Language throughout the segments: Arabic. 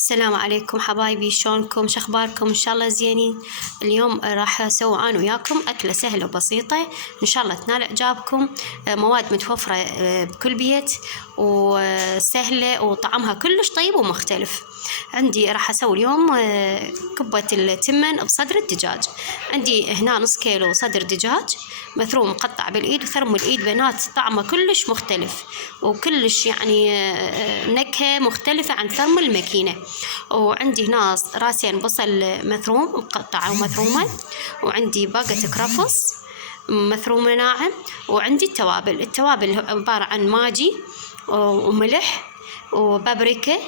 السلام عليكم حبايبي، شلونكم؟ شخباركم؟ ان شاء الله زينين. اليوم راح اسوي انا وياكم اكله سهله وبسيطه، ان شاء الله تنال اعجابكم. مواد متوفره بكل بيت، وسهله وطعمها كلش طيب ومختلف. عندي راح اسوي اليوم كبة التمن بصدر الدجاج. عندي هنا نص كيلو صدر دجاج مثروم مقطع بالايد، وثرم الايد بنات طعمه كلش مختلف وكلش يعني نكهة مختلفة عن ثرم الماكينة. وعندي هنا راسين بصل مثروم مقطعة ومثرومة، وعندي باقة كرفس مثرومة ناعم، وعندي التوابل عبارة عن ماجي وملح وبابريكا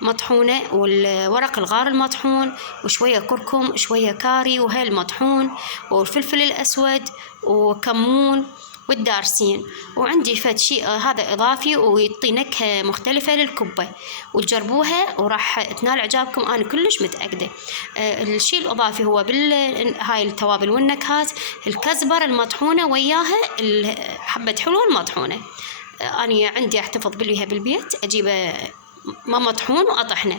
مطحونة، والورق الغار المطحون، وشوية كركم، شوية كاري وهيل مطحون، والفلفل الأسود وكمون والدارسين. وعندي فد شيء هذا إضافي ويعطي نكهة مختلفة للكبة، وتجربوها وراح تنال إعجابكم، أنا كلش متأكدة. الشيء الإضافي هو هاي التوابل والنكهات، الكزبرة المطحونة وياها حبة حلوة المطحونة. أنا عندي أحتفظ بيها بالبيت، أجيبه ما مطحون وأطحنه،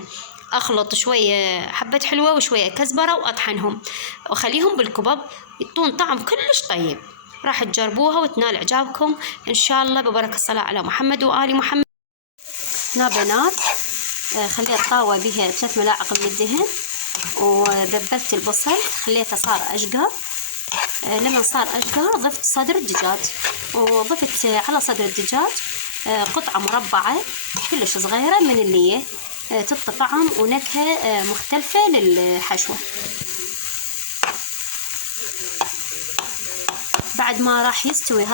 أخلط شوية حبة حلوة وشوية كزبرة وأطحنهم وأخليهم بالكبب، يعطون طعم كلش طيب. راح تجربوها وتنال إعجابكم إن شاء الله، ببركة الصلاة على محمد وآل محمد. هنا بنات خليت طاوة بها 3 ملاعق من الدهن، وذبلت البصل خليته صار أشقر. لما صار أشقر ضفت صدر الدجاج، وضفت على صدر الدجاج قطعة مربعة كلش صغيرة من اللي تعطي طعم ونكهة مختلفة للحشوة. بعد ما راح يستوي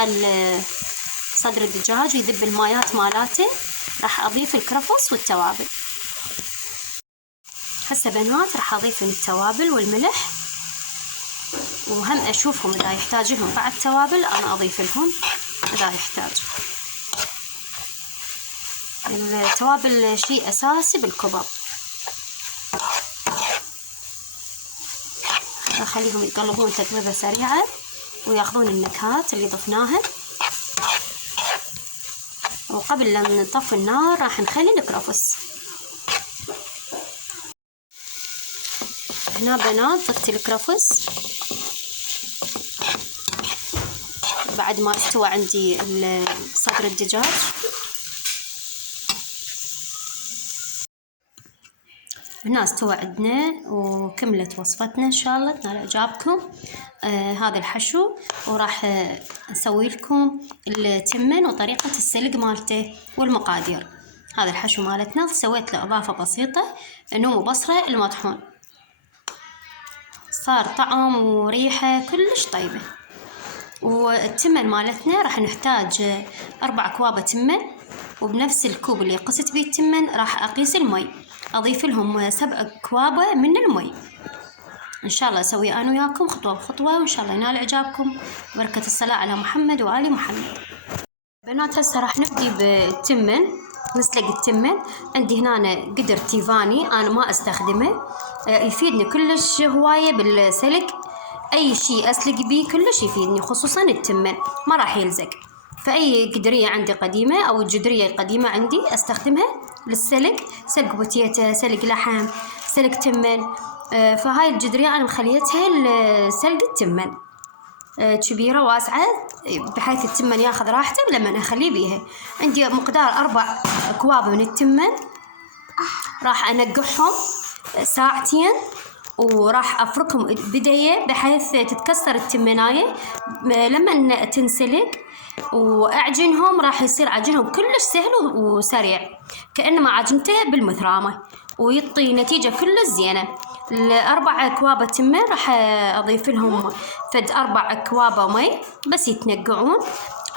صدر الدجاج ويذب المايات مالاته، راح أضيف الكرفس والتوابل. هسه بنات راح أضيف التوابل والملح، وهم أشوفهم إذا يحتاج لهم بعد توابل أنا أضيف لهم إذا يحتاج. التوابل شيء أساسي بالكباب، أخليهم يتقلبون تقلبة سريعة وياخذون النكهات اللي ضفناها. وقبل لا نطفي النار راح نخلي الكرفس. هنا بنات ضفت الكرفس بعد ما استوى عندي صدر الدجاج. هنا استوى عندنا وكملت وصفتنا، ان شاء الله تنال اعجابكم. هذا الحشو، وراح اسوي لكم التمن وطريقة السلق مالته والمقادير. هذا الحشو مالتنا سويت له اضافة بسيطة، نمو بصرة المطحون، صار طعم وريحة كلش طيبة. والتمن مالتنا راح نحتاج 4 أكواب تمن، وبنفس الكوب اللي قست بيه التمن راح أقيس المي، أضيف لهم 7 أكواب من المي. إن شاء الله أسوي أنا وياكم خطوة بخطوة، وإن شاء الله ينال إعجابكم، بركة الصلاة على محمد وآل محمد. بنات هسه راح نبدي بالتمن، نسلق التمن. عندي هنا قدر تيفاني أنا ما أستخدمه، يفيدني كلش هواية بالسلق، أي شيء أسلق بيه كلش يفيدني، خصوصا التمن ما راح يلزق. فأي قدرية عندي قديمة أو جدرية قديمة عندي أستخدمها للسلق، سلق بوتيتا، سلق لحم، سلق تمن. فهاي الجدرية أنا مخليتها لسلق التمن، كبيرة واسعة بحيث التمن ياخذ راحته لما أخليه بيها. عندي مقدار 4 أكواب من التمن، راح أنقعهم ساعتين، وراح أفركهم بداية بحيث تتكسر التمناية لما تنسلق، وأعجنهم راح يصير عجنهم كلش سهل وسريع، كأنما عجنته بالمثرامة، ويعطي نتيجة كلش زينة. 4 أكواب تمن راح أضيف لهم 4 أكواب مي بس يتنقعون،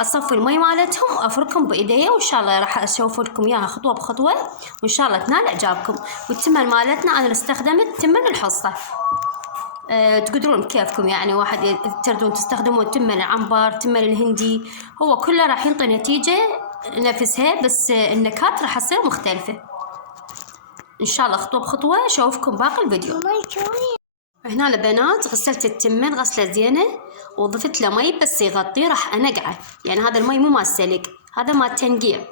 أصفي المي مالتهم وأفركهم بإيديا، وإن شاء الله راح أشوف لكم إياها خطوة بخطوة، وإن شاء الله تنال إعجابكم. والتمن مالتنا أنا استخدمت تمن الحصة، تقدرون بكيفكم يعني، واحد تردون تستخدمون تمن العنبر، تمن الهندي، هو كله راح ينطي نتيجة نفسها، بس النكهات راح تصير مختلفة. إن شاء الله خطوة بخطوة أشوفكم باقي الفيديو. هنا البنات غسلت التمن غسلة زينة، وضفت له مي بس يغطيه، راح أنقعه، يعني هذا المي مو مال سلق، هذا مال تنقيع.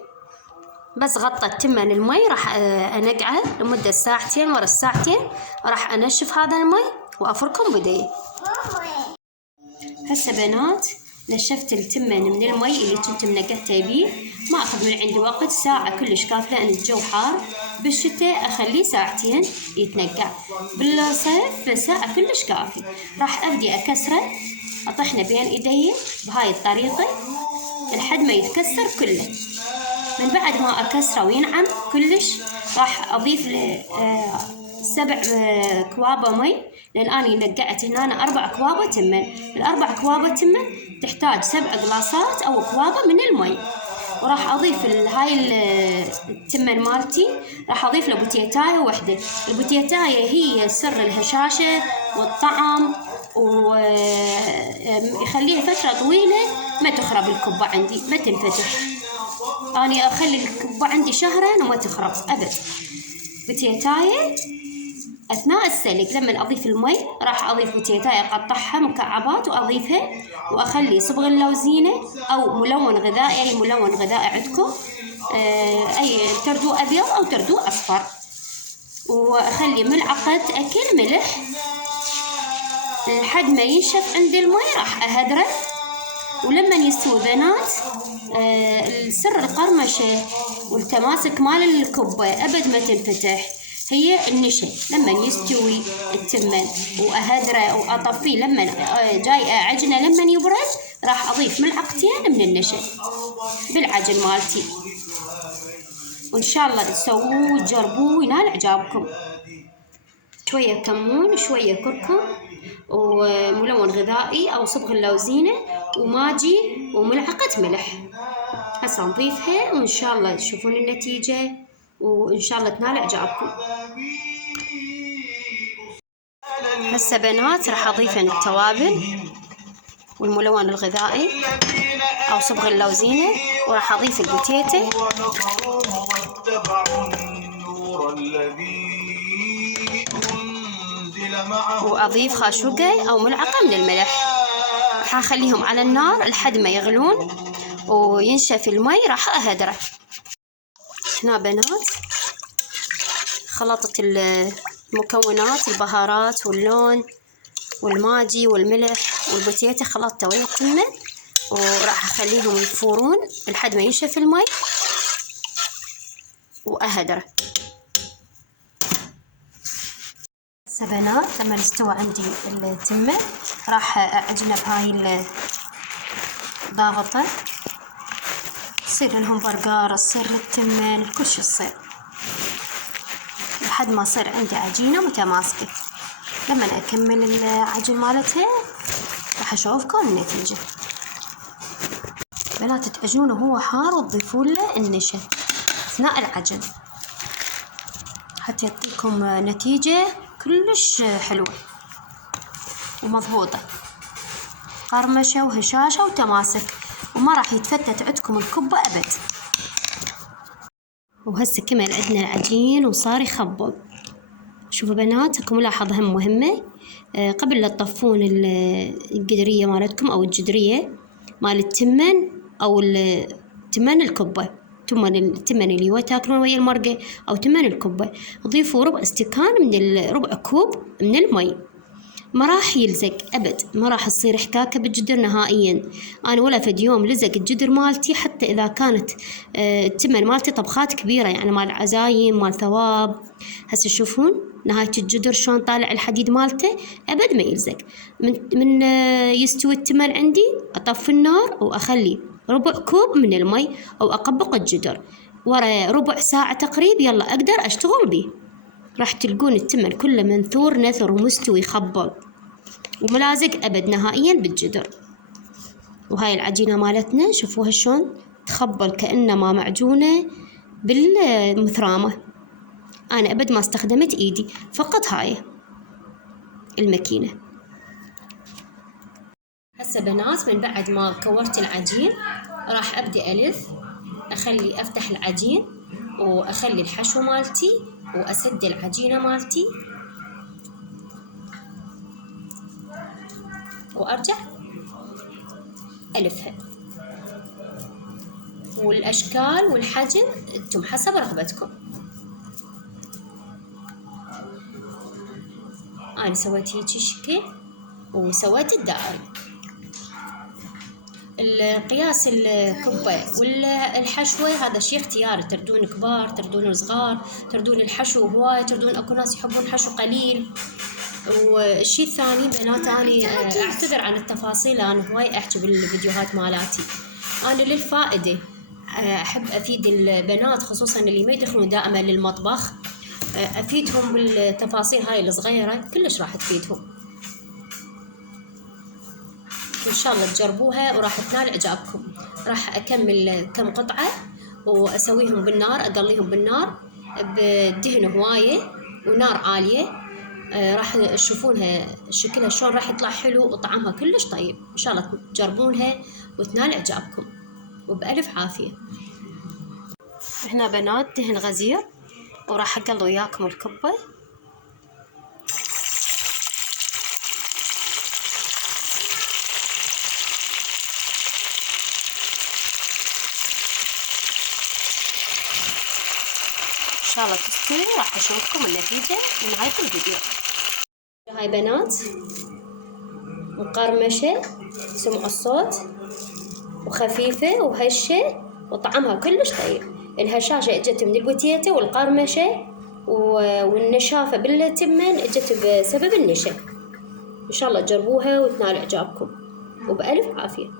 بس غطى التمن المي راح انقعه لمدة ساعتين. ورا الساعتين راح انشف هذا المي وافركم بديه. هسه بنات نشفت التمن من المي اللي كنت منقعته بيه، ما اخذ من عندي وقت، ساعة كلش كافية لان الجو حار. بالشتاء اخليه ساعتين يتنقع، بالصيف ساعة كلش كافي. راح ابدي اكسره، اطحنه بين ايدي بهاي الطريقة لحد ما يتكسر كله. من بعد ما اكسره وينعم كلش راح اضيف له 7 كواب مي، لان اني نقعت هنا 4 كواب تمن. الاربع كواب تمن تحتاج 7 قلاصات او كواب من المي. وراح اضيف هاي التمن مالتي، راح اضيف له بوتيتاية وحده. البوتيتاية هي سر الهشاشة والطعم، ويخليها فترة طويلة ما تخرب الكبة عندي، ما تنفتح. أنا أخلي الكبة عندي شهرين وما تخرب أبد. بوتيتاية أثناء السلق لما أضيف المي راح أضيف بوتيتاية أقطعها مكعبات وأضيفها، وأخلي صبغ اللوزينة أو ملون غذائي، أي ملون غذائي عندكم، أي تردو أبيض أو تردو أصفر، وأخلي ملعقة أكل ملح لحد ما ينشف عند المي. راح أهدره، ولما يستوي بنات السر القرمشة والتماسك مال الكبة أبد ما تنفتح هي النشا. لما يستوي التمن وأهدره وأطفيه، لما جاي أعجنه لما يبرد راح أضيف ملعقتين من النشا بالعجن مالتي. وإن شاء الله تسووه وتجربوه وينال إعجابكم. شوية كمون، شوية كركم، وملون غذائي أو صبغ اللوزينة، وماجي، وملعقة ملح. هسه نضيفها وإن شاء الله تشوفون النتيجة، وإن شاء الله تنال إعجابكم. هسه بنات راح أضيف التوابل والملون الغذائي أو صبغ اللوزينة، وراح أضيف البوتيتة، وأضيف خاشوقة أو ملعقة من الملح. راح أخليهم على النار لحد ما يغلون وينشف المي. راح أهدره. هنا بنات خلطت المكونات، البهارات واللون والماجي والملح والبوتيتة، خلطتها ويا التمن، وراح أخليهم يفورون لحد ما ينشف المي وأهدره. هسه بنات لما استوى عندي التمن راح أعجنه بهاي الضاغطة، تصير الهمبرجر، تصير التمن، كل شي تصير لحد ما يصير عندي عجينة متماسكة. لما أكمل العجن مالتها راح أشوفكم النتيجة. بنات تعجنونه وهو حار وتضيفون له النشا أثناء العجن حتى يعطيكم نتيجة كلش حلوة ومضبوطة، قرمشة وهشاشة وتماسك، وما راح يتفتت عندكم الكبة أبد. وهسه كمل عندنا العجين وصار يخبل. شوفوا بنات، لكم ملاحظة هم مهمة، قبل لا تطفون القدرية مالتكم أو الجدرية مال التمن أو التمن الكبة، التمن اللي هو تاكلون ويا المرقة أو تمن الكبة، ضيفوا ربع استكان من ربع كوب من المي. ما راح يلزق أبد، ما راح تصير احتكاكة بالجدر نهائياً. أنا ولا فد يوم لزق الجدر مالتي، حتى إذا كانت التمن مالتي طبخات كبيرة يعني مال عزايم مال ثواب. هسه تشوفون نهاية الجدر شلون طالع الحديد مالته، أبد ما يلزق. من يستوي التمن عندي أطفي النار وأخلي ربع كوب من المي أو أقبق الجدر. ورا ربع ساعة تقريب يلا أقدر أشتغل بيه. راح تلقون التمن كله منثور نثر ومستوي خبل وملازق أبد نهائياً بالجدر. وهاي العجينة مالتنا شوفوها شلون تخبل كأنما معجونة بالمثرامة. أنا أبد ما استخدمت إيدي، فقط هاي الماكينة. هسه بنات من بعد ما كورت العجين راح أبدأ ألف، أخلي أفتح العجين وأخلي الحشو مالتي وأسد العجينة مالتي وأرجع ألفها. والأشكال والحجم انتم حسب رغبتكم. أنا سويت هيجي شكل وسويت الدائري. القياس الكبة والحشوة هذا شيء اختياري، تردون كبار تردون صغار، تردون الحشو هواي، تردون اكو ناس يحبون حشو قليل. والشيء الثاني بنات، أنا أعتذر عن التفاصيل، أنا هواي أحكي بالفيديوهات مالاتي، أنا للفائدة أحب أفيد البنات خصوصا اللي ما يدخلون دائما للمطبخ، أفيدهم بالتفاصيل هاي الصغيرة كلش راح تفيدهم. إن شاء الله تجربوها وراح تنال إعجابكم. راح أكمل كم قطعة وأسويهم بالنار، أقليهم بالنار بدهن هواية ونار عالية. راح تشوفونها شكلها شلون راح يطلع حلو وطعمها كلش طيب. إن شاء الله تجربونها وتنال إعجابكم وبألف عافية. هنا بنات دهن غزير وراح أقلي وياكم الكبة. إن شاء الله تستوي، راح أشوفكم النتيجة في نهاية الفيديو. هاي بنات مقرمشة، سمع الصوت وخفيفة وهشة وطعمها كلش طيب. الهشاشة اجت من البوتيتا والقرمشة، والنشافة بالتمن اجت بسبب النشا. إن شاء الله تجربوها وتنال إعجابكم وبألف عافية.